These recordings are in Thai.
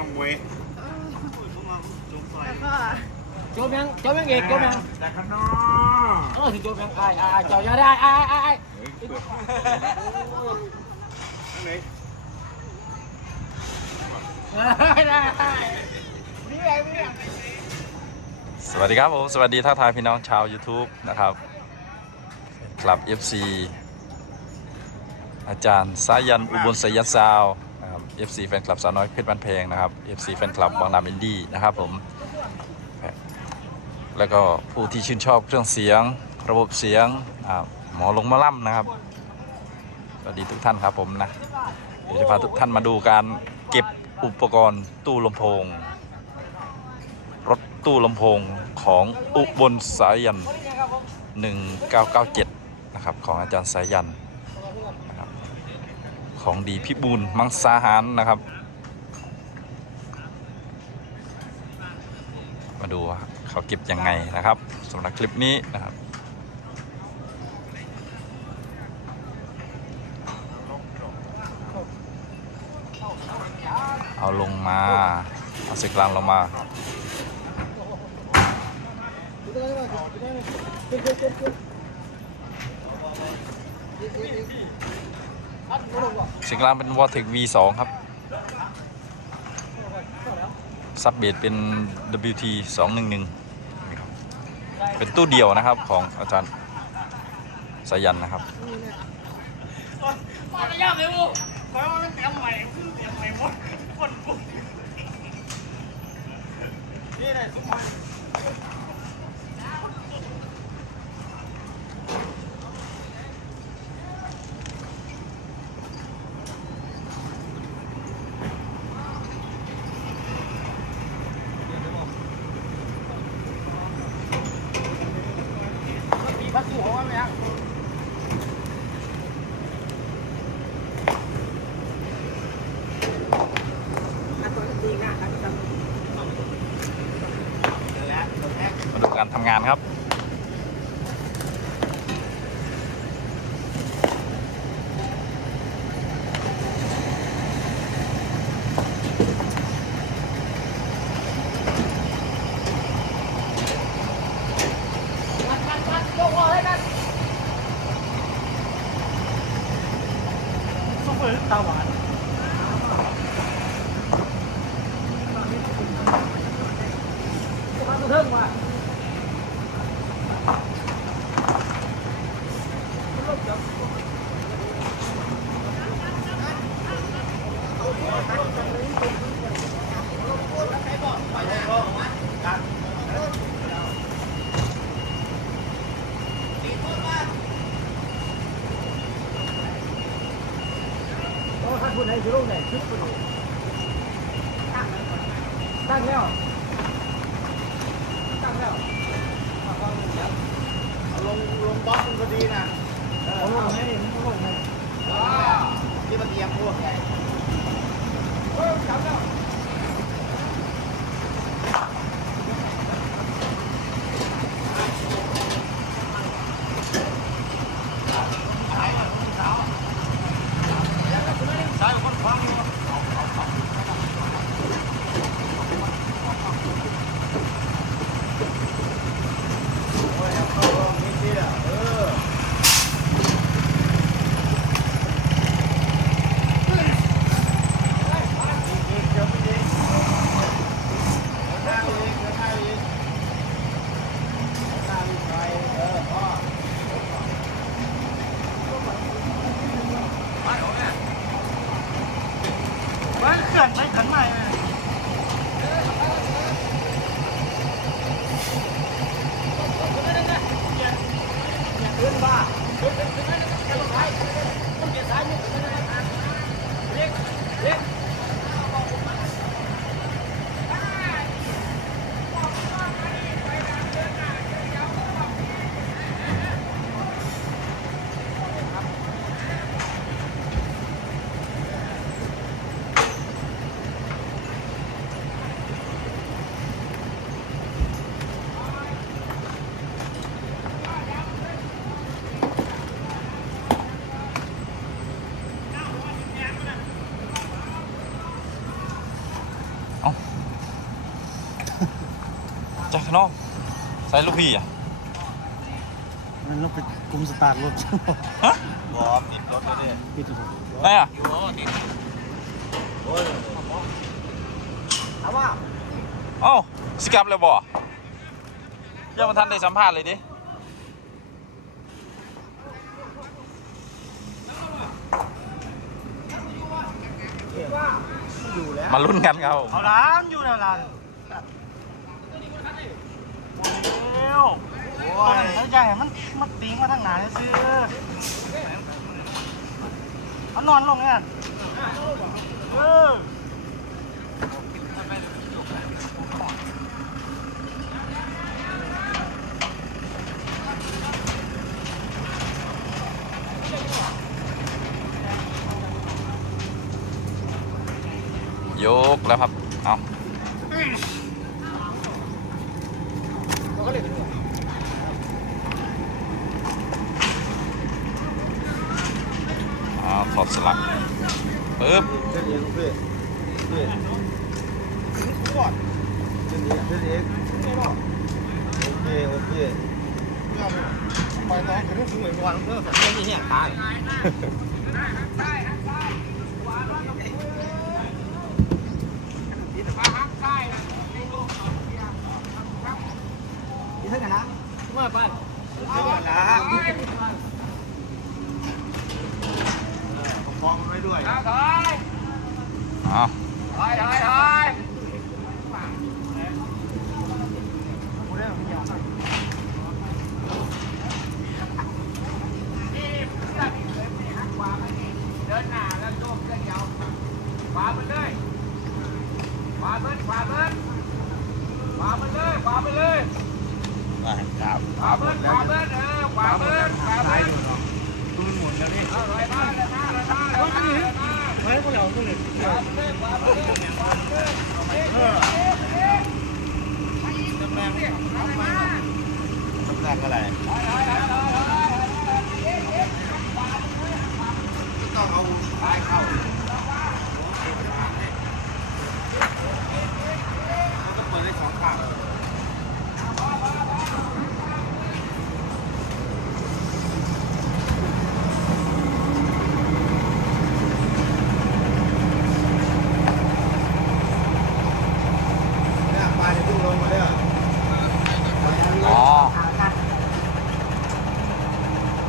น้องมวยแล้วก็โจมยังโจมยังเอกโจมยังแต่ข้างนอกเออถึงโจมยังไอ้ไอ้ไอ้เจาะยาได้ไอ้ไอ้ไอ้เฮ้ยเปิดนั่นเลยได้นี่ไงนี่ไงสวัสดีครับผมสวัสดีท่าทายพี่น้องชาว YouTube นะครับคลับ FC อาจารย์สายันอุบลสยามซาวน์นะครับ FC แฟนคลับสาวน้อยเพชรบ้านเพลงนะครับ FC แฟนคลับบางนาอินดี้นะครับผม แล้วก็ผู้ที่ชื่นชอบเครื่องเสียง ระบบเสียงหมอลงมาล่ำนะครับสวัสดีทุกท่านครับผมนะเดี๋ยวจะพาทุกท่านมาดูการเก็บอุปกรณ์ตู้ลำโพง รถตู้ลำโพงของอุบลสายัน 1997 นะครับ ของอาจารย์สายันนะครับ ของดีพิบูลมังสาหารนะครับ มาดูว่าเขาเก็บยังไงนะครับสำหรับคลิปนี้นะครับเอาลงมา เอาเสกลางลงมาเสียงกลางเป็นวอเทค V2 ครับ ซับเบสเป็น WT 211เป็นตู้เดียวนะครับของอาจารย์สายันนะครับมาระยะเลยวูขอว่ามันเตียมใหม่คือเตียมใหม่หมดคนปุ๊บนี่แหละสมัยมีพัสดุของมันไหมครับ มาดู การทำงานครับ มันมันมันโยกคอเลยกันซุปเปอร์ตาหวานมาตัวเทิงว่ะ โอ้ท่านผู้ใดจะลงไหนคลิปคนนี้ตั้งแล้วตั้งแล้วลงลงบล็อกมันพอดีนะเอาลงไหนนี่มันลงไหน ที่มันเตรียมพวกไง เฮ้ยจับแล้ว มันเขื่อนไปขันใหม่ขึ้นบ้าขึ้นขึ้นขึ้นขึ้นขึ้นซ้ายขึ้นเกียร์ซ้ายนี่ขึ้นเล็กเล็ก เอ้า จากข้างนอกใส่ลูกพี่อะมันลงไปคุมสตาร์ทรถฮะบอมติดรถเลยปิดอยู่ไหนอะอยู่ติดโอ้ยถามว่าเอ้าสิกลับเลยบ่ยังมาทันได้สัมภาษณ์เลยดิอยู่แล้วมาลุ้นกันครับผมเอาล้างอยู่แล้วล้าง เร็วโอ้ยเขาใหญ่มันมันติงมาทางไหนซื้อเอานอนลงเนี่ยเออยกแล้วครับ เอาเอาถอด สลักปึ๊บเส้นเองพี่พี่เส้นเองเส้นเองโอเคโอเคไปตอนถึงถึงเหมือนวันเพื่อแต่ไม่มีแห้งตายนี่เท่ากันนะมาไป ถึงนะผมมองมันไว้ด้วย เอา เดินหน้าแล้วโยกเส้นยาวขวาไปเลยขวาเบิ้ลขวาเบิ้ลขวาไปเลยขวาไปเลย ครับ ขวาเบิ้ลขวาเบิ้ลเออขวาเบิ้ลขวาเบิ้ลตุ้นหมุนแล้วนี่เอาเลยมาเลยมาเลยมาเลยมาเลยมาไม่พวกเราตุ้นเลยขวาไปเลยขวาไปเลยขวาไปเลยเอ๊ะเอ๊ะเอ๊ะตำแหน่งเนี่ยเอาไปมาตำแหน่งอะไรต้องเอาท้ายเข้าเราต้องเปิดได้สองข้างเนี่ยปลาจะพุ่งลงมาเลย อ๋อ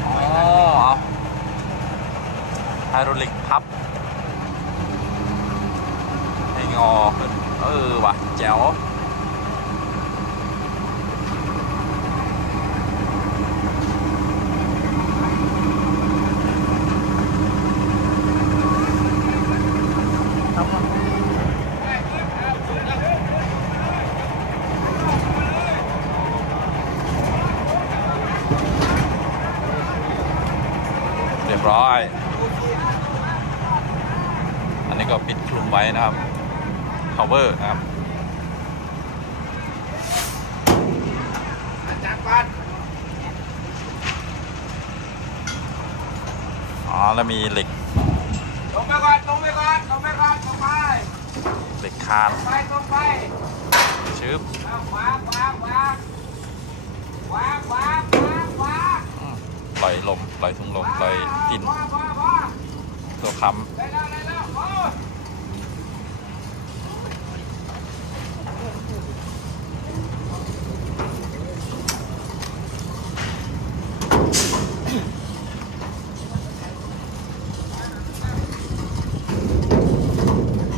อ๋อเอาไฮ โดรลิกพับให้งอเออว่ะแจ๋ว เรียบร้อย อันนี้ก็ปิดคลุมไว้นะครับ cover นะครับอาจารย์ปันอ๋อแล้วมีเหล็กตรงไปก่อนตรงไปก่อนตรงไปก่อนตรงไปเหล็กคานไปตรงไปชึบเอาขวาขวาขวาขวาขวาขวาขวาอืมปล่อยลมปล่อยถุงลมปล่อยดินขวาขวาขวาตัวคได้แล้วได้แล้วโอ้ำ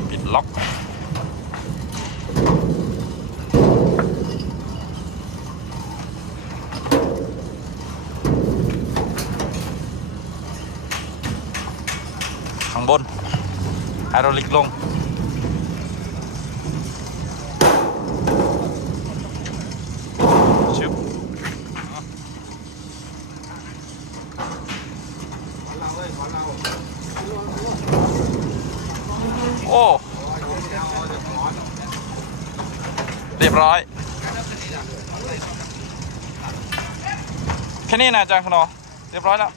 ปิดล็อก ข้างบน ไฮดรอลิกลง ชึบขอเราเว้ยขอเราโอ้ เรียบร้อย แค่นี้นะอาจารย์ขนอเรียบร้อยแล้ว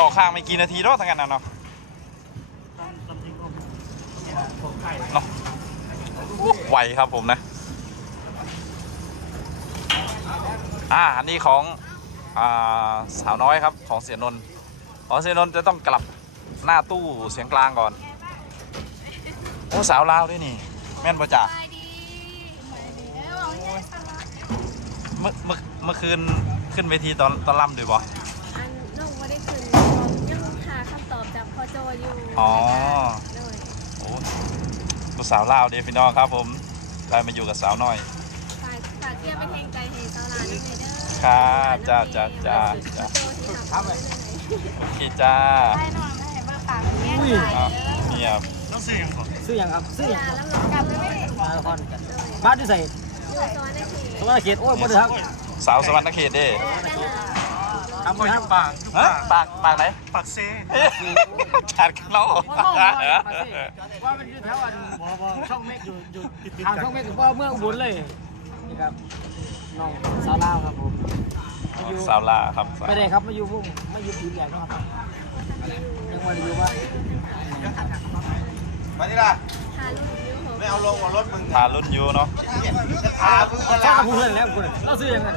ต่อข้างไม่กี่นาทีรอดทั้งนั้นนะเนาะตามจริงก็เนาะไวครับผมนะ อ่าอันนี้ของอ่าสาวน้อยครับของเสียนนท์ของเสียนนท์จะต้องกลับหน้าตู้เสียงกลางก่อน โอ้สาวลาวด้วยนี่ แม่นประจ่าสบายดีสบายดีเอ้ยบอกให้ได้สาระเมื่อเมื่อเมื่อคืนขึ้นเวทีตอนตอนล่ำด้วยบ่อันน้องไม่ได้คืนยังหาคำตอบจากพ่ อโจอยู่อ๋อ โดยโอ้ผู้สาวลาวเดพี่น้องครับผมได้มาอยู่กับสาวน้อย ฝากฝากเกียร์ไปแทงใจให้ตาลาด้วยเด้อค่ะจ้าจ้าจ้าจ้าพ่อโจที่ทำไปเรื่อยโอเคจ้าๆได้นอนได้เบอร์ฝากแม่ใจอะเด้อเนี่ยครับซื้อยังครับซื้อเวลาแล้วหลังกลับไปไม่ได้มาละครบ้านที่ใส่อยู่ซอยได้ทีสมัยเขตโอ้ยบ่ได้ครับสาวสวรรค์เขตเด้ได้เลย ทำมาครับปากฮะปากปากไหนปากเซ่ขาดกันแล้วว่ามันอยู่แถวอันบ่บ่ช่องเมฆอยู่อยู่ทางช่องเมฆถึงว่าเมืองอุบลเลยนี่ครับน้องสาวลาวครับผมมาอยู่สาวลาครับไม่ได้ครับมาอยู่พุ่งมาอยู่ปีใหญ่ครับยังมาอยู่ว่ามานี่ล่ะทาลูกนิ้วหัวไม่เอาลงว่ารถมึงทารุ่นยูเนาะจะพามึงมาจ้าลาผู้เล่นแล้วคุณเราซื้อยังไง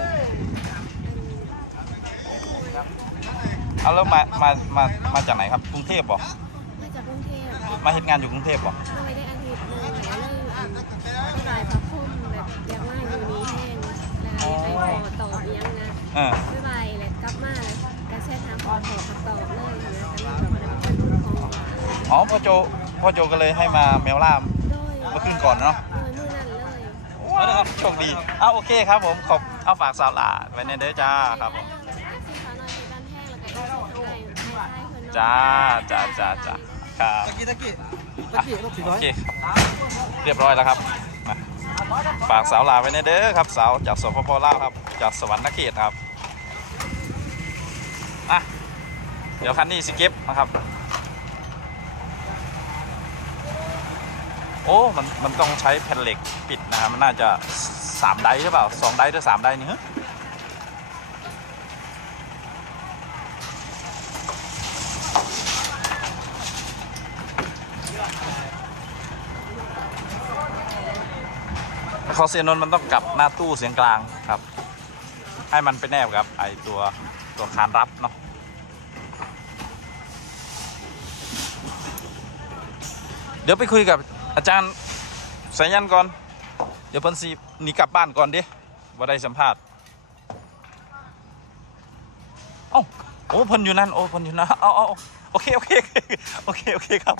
เอาแล้วมามามามาจากไหนครับกรุงเทพเหรอมาจากกรุงเทพมาเฮ็ดงานอยู่กรุงเทพเหรอไม่ได้อาทิตย์หนึงแล้วเลยไม่ได้พักพุ่มแบบอยากมาอยู่นี้แห้งแล้วไอ้ขอตอบยังนะเออไม่ไหวเลยกลับมาเลยกระแช่ทางขอขอคำตอบเลยนะกันแบบว่าเป็นรุ่นของหลานอ๋อพ่อโจพ่อโจก็เลยให้มาแมวล่ามโดยเมื่อคืนก่อนเนาะโดยมือนั้นเลยเอาละครับโชคดีเอาโอเคครับผมขอบเอาฝากสาวลาไว้ในเด้อจ้าครับผม จ้าจ้าจ้าจ้าครับตะกี้ตะกี้ตะกี้ลูกสี่โอร้อยเคครับเรียบร้อยแล้วครับมาฝากสาวลาไว้ในเด้อครับสาวจากสปปลาวครับจากสวรรค์นเขตครับอะเดี๋ยวคันนี้สเก็บนะครับ โอ้มันมันต้องใช้แผ่นเหล็กปิดนะครับมันน่าจะสามไดหรือเปล่าสองไดหรือสามไดนี่ฮะ คอเซียนนท์มันต้องกลับหน้าตู้เสียงกลางครับ ให้มันไปแนบกับไอตัวตัวคานรับเนาะเดี๋ยวไปคุยกับอาจารย์สายันก่อน เดี๋ยวเพิ่นสิหนีกลับบ้านก่อนดิว่าได้สัมภาษณ์เอ้าโอ้เพิ่นอยู่นั่นโอ้เพิ่นอยู่นั่นเอาเอาเอาโอเคโอเคโอเคโอเคครับ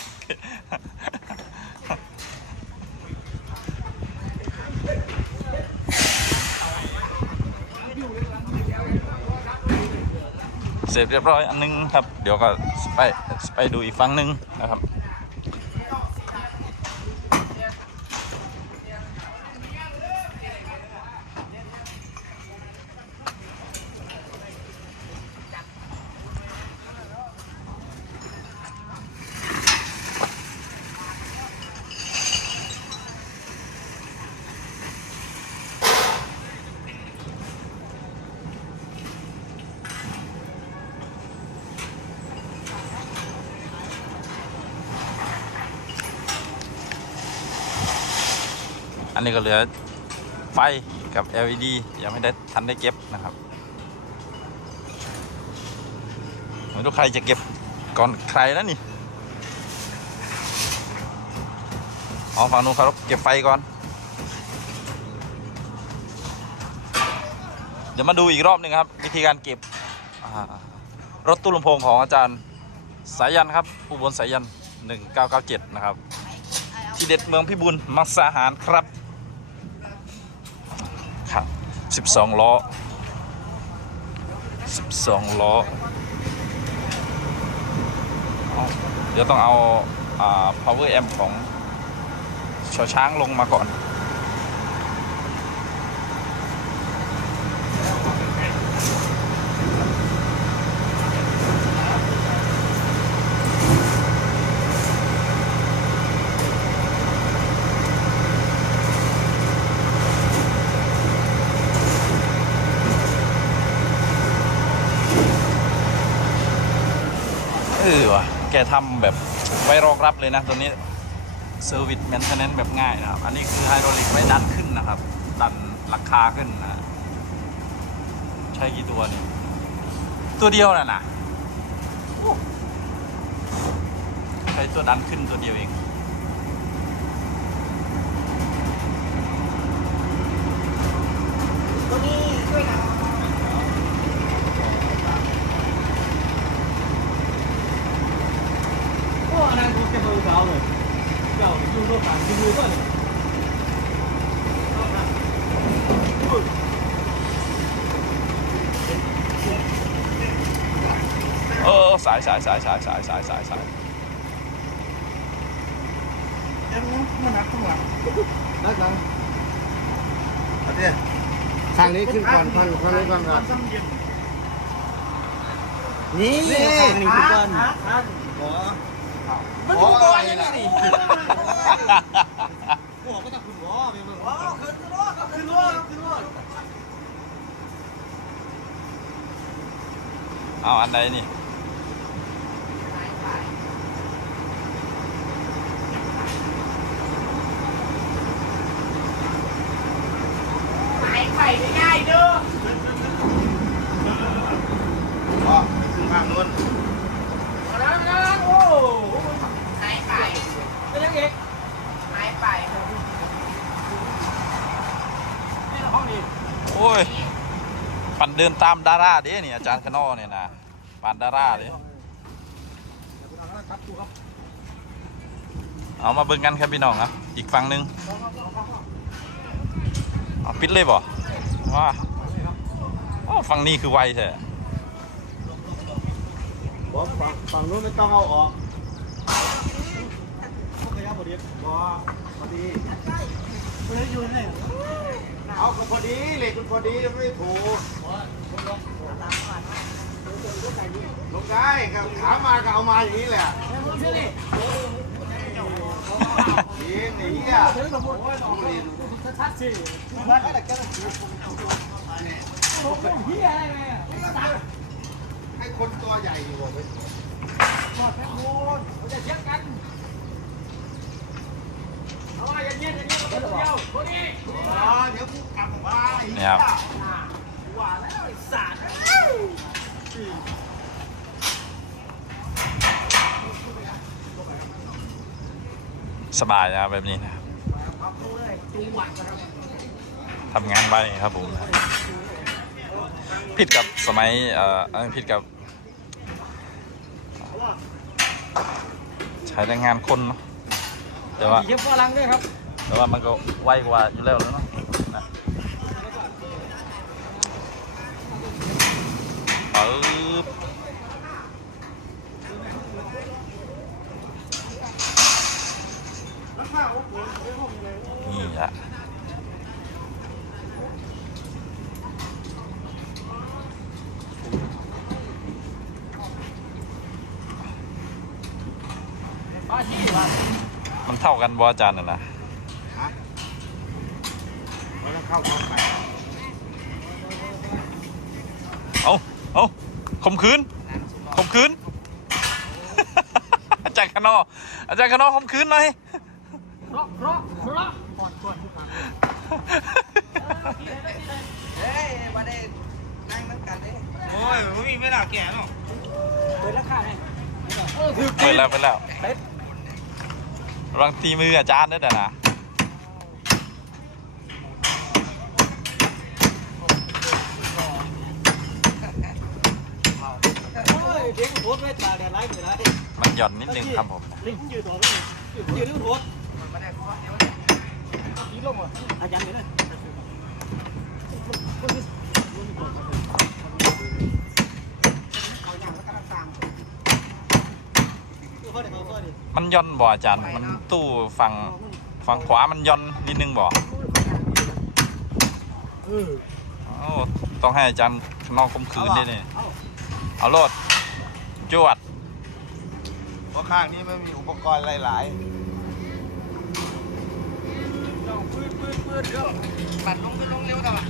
เสร็จเรียบร้อยอันนึงครับ เดี๋ยวก็ไปไปดูอีกฝั่งหนึงนะครับ นนี้ก็เหลือไฟกับ LED ยังไม่ได้ทันได้เก็บนะครับไม่รู้ใครจะเก็บก่อนใครแล้วนี่ออฝั่งนู้นเขาเก็บไฟก่อน เดี๋ยวมาดูอีกรอบหนึ่งครับ วิธีการเก็บรถตู้ลำโพงของอาจารย์สายันครับ อุบลสายัน 1997 นะครับ ที่เด็ดเมืองพิบูลมักสาหารครับ 12 ล้อ 12 ล้อเอาเดี๋ยวต้องเอาอา power amp ของชอช้างลงมาก่อน แกทำแบบไว้รองรับเลยนะตัวนี้เซอร์วิสแมนเทนเนนแบบง่ายนะครับ อันนี้คือไฮดรอลิกไว้ดันขึ้นนะครับ ดันราคาขึ้นนะ ใช้กี่ตัวนี่ตัวเดียวน่ะนะใช้ตัวดันขึ้นตัวเดียวเองตัวนี้ด้วยนะ โอ้อันนั้นกูแค่เบอร์เก่าเลย เก่าอยู่รถผ่านที่มือก็เลยเออสายสายสายสายสายสายสายสายมันนักข้างหลังนักนังเอาเดี๋ยวข้างนี้ขึ้นก่อนข้างข้างนี้ก่อนครับนี่นี่ข้างนี้คือก่อนอ๋อ มันดูบอลยังไงนี่โอ้ก็ต้องคุณหมอไปมึงขึ้นรถขึ้นรถขึ้นรถเอาอันไหนนี่หายไข่ได้ง่ายเด้ออ๋อขึ้นข้างนู้น เอาละนะโอ้หายไปเป็นยังไงหายไปนี่เราห้องนี้ โอ้ยปั่นเดินตามดาราเด้เนี่ยอาจารย์คานอเนี่ยนะปั่นดาราเด้เอามาเบิ่งกันครับพี่น้องครับอีกฝั่งหนึ่งเอาปิดเลยบ่ว้าอ้าวฝั่งนี้คือไวแท้ฝั่งฝั่งนู้นไม่ต้องเอาออกขยับพอดีบอพอดีไมันจะอยู่ไหน เอาก็พอดีเหล็กมันพอดีไม่ผูกลงได้ครับขามาก็เอามาอย่างนี้แหละไม่รู้ชื่อนี่ยิงไอ้เหี้ยถึงนี่อะไรเนี่ยให้คนตัวใหญ่อยู่บอกไปหมดแม่โคนเราจะเช็คกัน นี่ครับสบายนะครับแบบนี้นะครับตูหวัดนบทำงานไปครับผมผิดกับสมัยเอ่อผิดกับ ใช้แรงงานคนเนาะแต่ว่าเย็บฝรั่งด้วยครับ แต่ว่ามันก็ไวกว่าอยู่แล้วเนาะนะปึ๊บนี่อะป้าที่ว่ามันเท่ากันบออาจารย์น่ะนะ เข้าเข้าไปเอาเอาข่มขืนข่มขืน อาจารย์คานออาจารย์คานอข่มขืนหน่อยเพราะเพราะเพราะก่อนก่อนทุกครั้งเฮ้ยมาได้นั่งนั่งกันเด้โอ้ยไม่มีไม่น่าแก่เนาะเปิดราคาให้เออถือไปแล้วไปแล้วเต็ดระวังตีมืออาจารย์ด้วยนะ เฮ้ยเด็กโหดไว้ตาแดดไล่ไปแล้วมันหย่อนนิดนึงครับผมลิงยืดตัวเลยยืดนิ้วโหดมันได้ข้อเดียวตีลงอะอาจารย์เห็นไหมมันหย่อนบ่อาจารย์ มันตู้ฝั่งฝั่งขวามันหย่อนนิดนึงบ่เออโอ้ต้องให้อาจารย์ข้างนอกข่มขืนด้วยนี่เอาโลด จวด เพราะข้างนี้ไม่มีอุปกรณ์หลายปืนปืนปืนเร็วปัดลงขึ้นลงเร็วแต่ว่า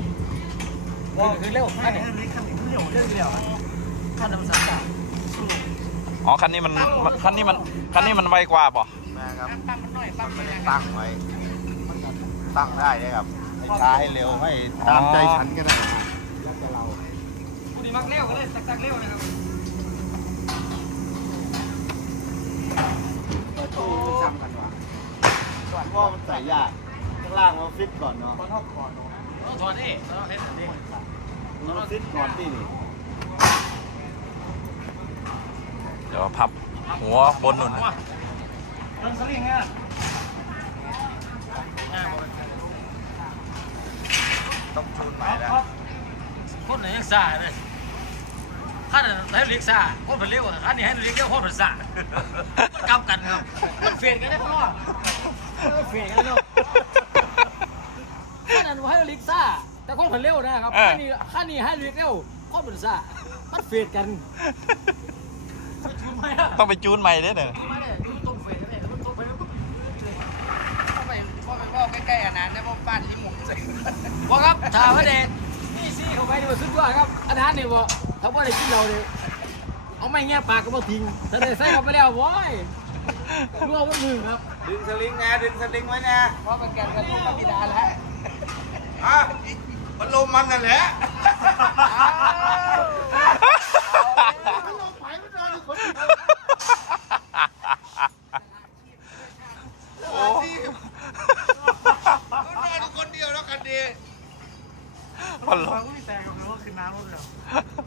ว้าวขึ้นเร็วอันนี้ขั้นขึ้นเร็วเร็วเร็วขั้นน้ำสัตว์อ๋อคันนี้มันมันคันนี้มันคันนี้มันไวกว่าบ่ๆนะครับตั้งมันหน่อยมันไม่ได้ตั้งไว้ตั้งได้เลยครับให้ช้าให้เร็วให้ตามใจฉันก็ได้ผู้นี้มักเร็วก็เลยตักๆเร็วนะครับ ตู้มันจำกันวะว่ามันใส่ยากข้างล่างมันฟิตก่อนเนาะต้องถอดนี่ต้องเฮ็ดแบบนี้มันฟิตก่อนที่นี่เดี๋ยวพับหัวบนนุ่นนะต้นสลิงอะต้องชูนใหม่แล้วคนไหนยังซ่าเลย ข้าเนี่ยให้เรียกซ่าคนมันเร็วอะข้านี่ให้เรียกเร็วคนมันซ่ามันกำกันครับมันเฟียดกันได้พ่อมันเฟียดกันแล้วข้านั้นให้เรียกซ่าแต่คนมันเร็วนะครับข้านี่ข้านี่ให้เรียกเร็วคนมันซ่ามันเฟียดกันชุดไหมอะต้องไปจูนใหม่ด้วยเนี่ยไม่ได้ดูตรงเฟซก็ได้ดูตรงเฟซเข้าไปพอไปว่าใกล้ๆอันนั้นได้พวกบ้านที่หมุนใส่บอกครับถามว่าเด็กนี่ซี่เข้าไปนี่มันสุดยอดครับอาหารเนี่ยบอก ถ้าว่าได้กินเราเนี่ยเอาไม่แง่ปากก็มาทิ้งถ้าได้ใส่เข้าไปแล้วโว้ยรั่วมันมือครับดึงสลิงนะดึงสลิงไว้นะเพราะมันแกนกันลูกกับบิดาแล้วอะพัดลมมันนั่นแหละพัดลมไฟมันนอนอยู่คนเดียวโอ้ยนอนอยู่คนเดียวแล้วกันดี พัดลม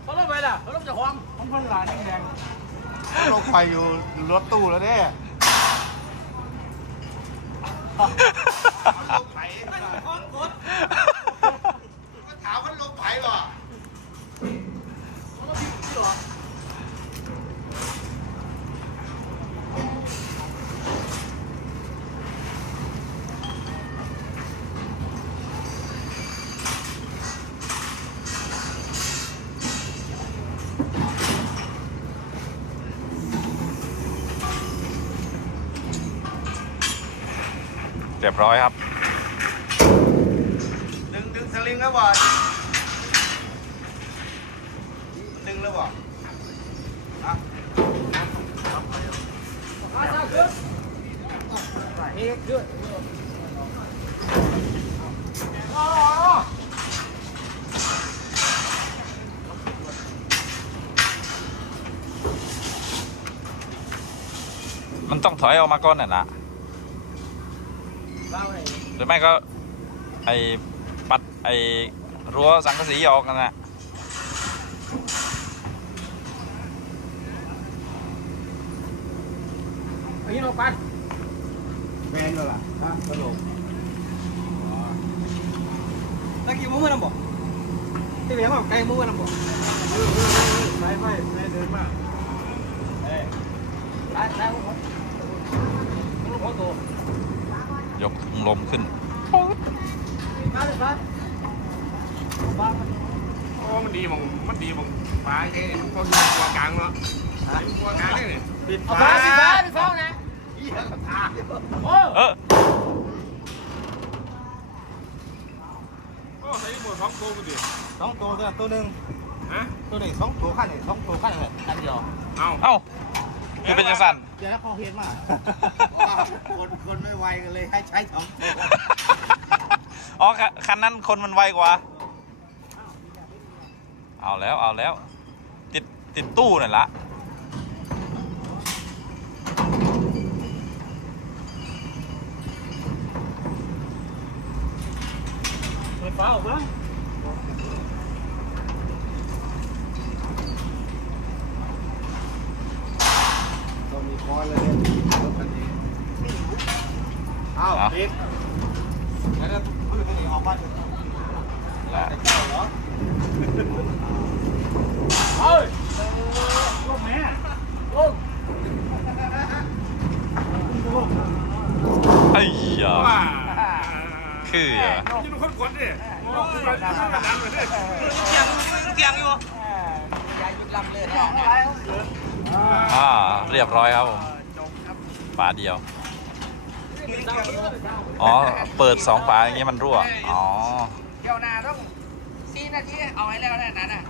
เขาลงไปล่ะเขาลงจากห้องมันพันหลานแดง ลง ไปอยู่รถตู้แล้วเนี่ยลงไผ่ก็ถามว่าลงไผ่หรอ เรียบร้อยครับ ดึงดึงสลิงแล้วบ่ดึงแล้วบ่อาซาขึ้นเอกด้วยมันต้องถอยออกมาก่อนน่ะนะบ้าอะไร หรือไม่ก็ไอ้ปัดไอ้รั้วสังกะสีออกนั่นนะไปยิงออกไปแมนแล้วล่ะฮะกระโหลกตะกี้มุ้งมันบอกที่เบียบอกไก่มุ้งมันบอกไปไปไปเดินมาตายตายหัวหัวโต ยกถุงลมขึ้นมาเลยครับโอ้มันดีมองมันดีมองฟ้าไอ้พวกอยู่ตัวกลางเนาะตัวกลางนี่นี่ปิดเอาฟ้าฟ้าสิฟ้าสิฟ้านะเหี้ยกระทาโอ้เออโอ้ใส่หมดสองตัวมันดิสองตัวตัวตัวหนึ่งฮะตัวหนึ่งสองตัวขั้นหนึ่งสองตัวขั้นหนึ่งอันเดียวเอาเอ้า คือเป็นยังสันเดี๋ยวแล้วเขาเห็นมาคนคนไม่ไวกันเลยให้ใช้สองตัวอ๋อคันคันนั้นคนมันไวกว่า เอาแล้วเอาแล้ว ติดติดตู้นั่นละเปิดฟ้าออกมา ตัวมีคอนเลยเนี่ยรถคันนี้อ้าวปิดแล้วจะพูดตัวนี้ออกมาถึง ละ ไอ้เจ้าเหรอ เฮ้ยลงแม่ลง ไอ้ยา ว้า คืออะ จะดูคนกดดิโอ้ยมันมันดันไปดิ เกียงเกียงอยู่ ยายหยุดลำเลยนะ อ่าเรียบร้อยครับผมฝาเดียว อ๋อ เปิดสองฝาอย่างเงี้ยมันรั่ว อ๋อเที่ยวนาต้องสี่นาทีเอาไว้แล้วนะนั่นน่ะ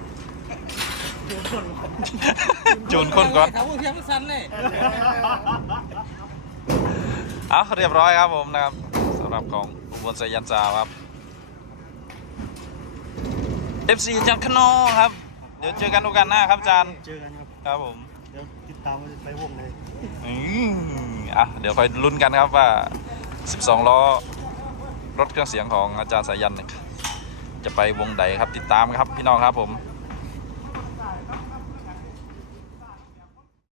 จูนคนก่อนถามว่าเทียมสั่นเลยเอาเรียบร้อยครับผมนะครับสำหรับของอุบลสายันจาวครับ FC จันทร์ขนองครับเดี๋ยวเจอกันโอกาสหน้าครับอาจารย์เจอกันครับ ครับผม เดี๋ยวติดตามไปวงเลยอืมอะเดี๋ยวคอยลุ้นกันครับว่า 12 ล้อ รถเครื่องเสียงของอาจารย์สายันเนี่ยจะไปวงใดครับติดตามครับพี่น้องครับผม